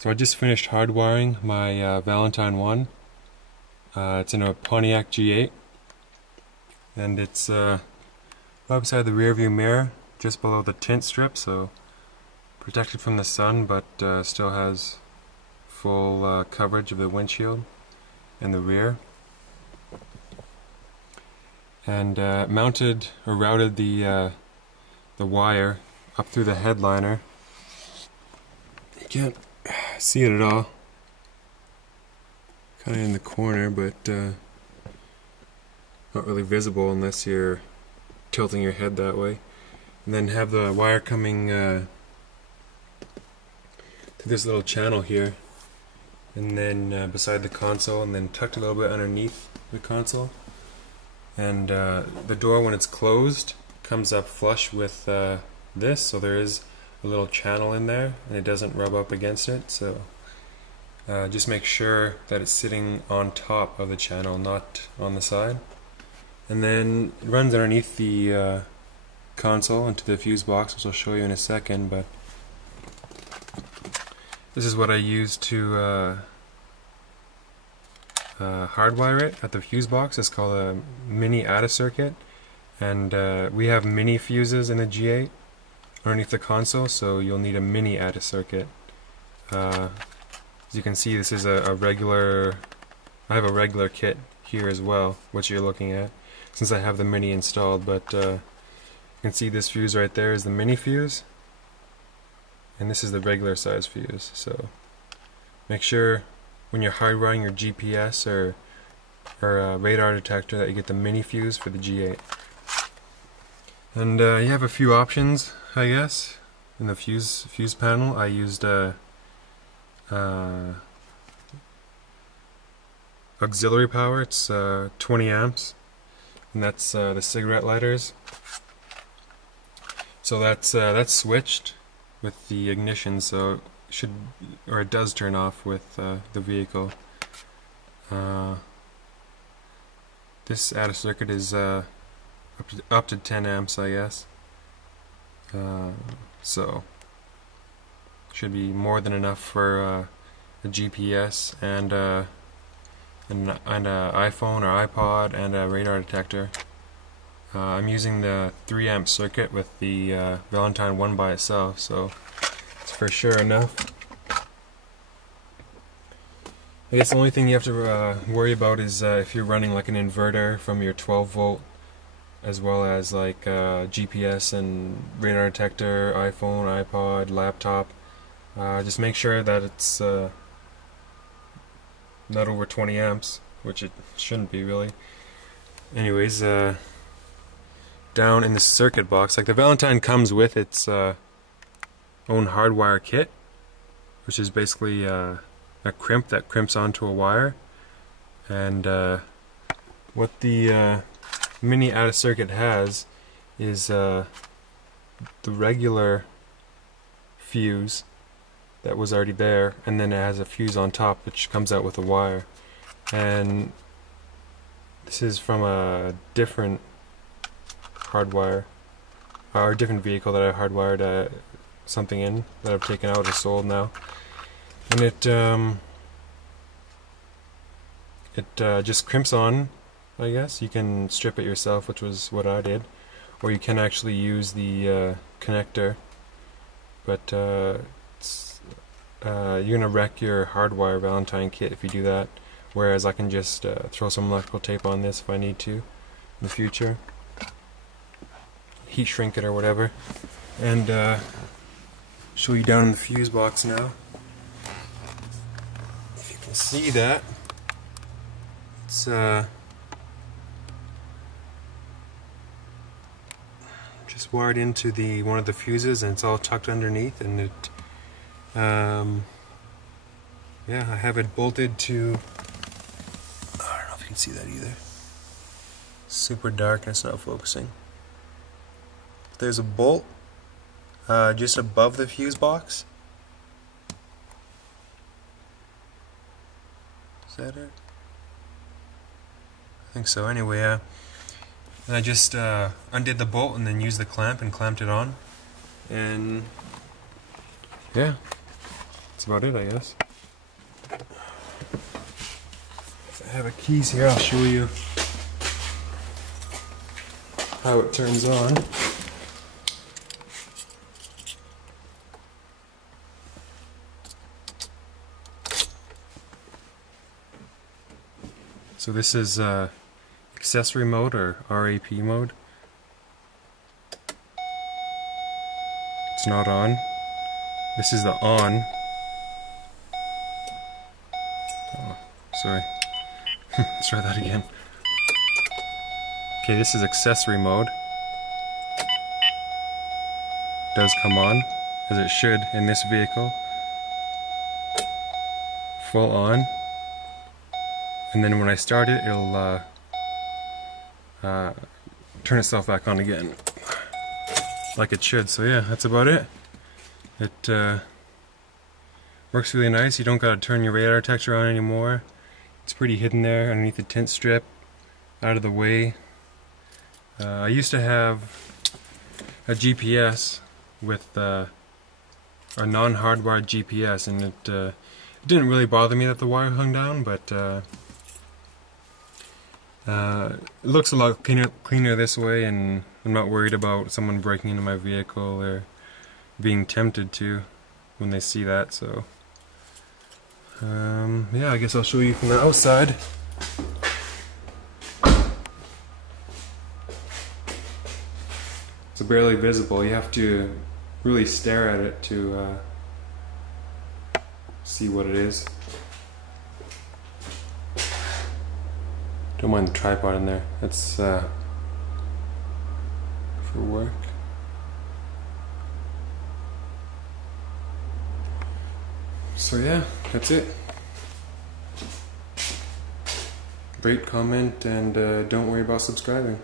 So I just finished hardwiring my Valentine 1. It's in a Pontiac G8, and it's right beside the rear view mirror, just below the tint strip, so protected from the sun, but still has full coverage of the windshield and the rear. And mounted or routed the wire up through the headliner. You can't see it at all. Kind of in the corner, but not really visible unless you're tilting your head that way. And then have the wire coming through this little channel here, and then beside the console, and then tucked a little bit underneath the console. And the door, when it's closed, comes up flush with this, so there is a little channel in there, and it doesn't rub up against it. So just make sure that it's sitting on top of the channel, not on the side. And then it runs underneath the console into the fuse box, which I'll show you in a second. But this is what I use to hardwire it at the fuse box. It's called a mini ATA circuit, and we have mini fuses in the G8 underneath the console, so you'll need a mini ATA circuit. As you can see, this is a regular. I have a regular kit here as well, which you're looking at, since I have the mini installed. But you can see this fuse right there is the mini fuse, and this is the regular size fuse. So make sure when you're hardwiring your GPS or radar detector that you get the mini fuse for the G8. And you have a few options, I guess, in the fuse panel. I used auxiliary power. It's 20 amps, and that's the cigarette lighters. So that's switched with the ignition, so it does turn off with the vehicle. This ATA circuit is up to 10 amps, I guess. So should be more than enough for a GPS and an iPhone or iPod and a radar detector. I'm using the 3 amp circuit with the Valentine 1 by itself, so it's for sure enough. I guess the only thing you have to worry about is if you're running like an inverter from your 12 volt, as well as like GPS and radar detector, iPhone, iPod, laptop. Just make sure that it's not over 20 amps, which it shouldn't be really. Anyways, down in the circuit box, like the Valentine comes with its own hardwire kit, which is basically a crimp that crimps onto a wire. And what the mini ATA circuit has is the regular fuse that was already there, and then it has a fuse on top which comes out with a wire. And this is from a different hardwire, or a different vehicle that I hardwired something in that I've taken out or sold now. And it just crimps on, I guess. You can strip it yourself, which was what I did, or you can actually use the connector, but you're gonna wreck your hardwire Valentine kit if you do that, whereas I can just throw some electrical tape on this if I need to in the future, heat shrink it or whatever. And show you down in the fuse box now. If you can see that, it's just wired into one of the fuses, and it's all tucked underneath, and it yeah, I have it bolted to, I don't know if you can see that either. Super dark and it's not focusing. There's a bolt just above the fuse box. Is that it? I think so. Anyway, and I just undid the bolt and then used the clamp and clamped it on. And yeah, that's about it, I guess. If I have a keys here, I'll show you how it turns on. So this is accessory mode, or RAP mode. It's not on. This is the on. Oh, sorry. Let's try that again. Okay, this is accessory mode. It does come on, as it should in this vehicle. Full on. And then when I start it, it'll turn itself back on again, like it should. So yeah, that's about it. It works really nice. You don't gotta turn your radar detector on anymore. It's pretty hidden there underneath the tint strip, out of the way. I used to have a GPS with a non-hardwired GPS, and it didn't really bother me that the wire hung down, but it looks a lot cleaner this way, and I'm not worried about someone breaking into my vehicle or being tempted to when they see that. So yeah, I guess I'll show you from the outside. It's barely visible. You have to really stare at it to see what it is. Don't mind the tripod in there. That's for work. So yeah, that's it. Rate, comment, and don't worry about subscribing.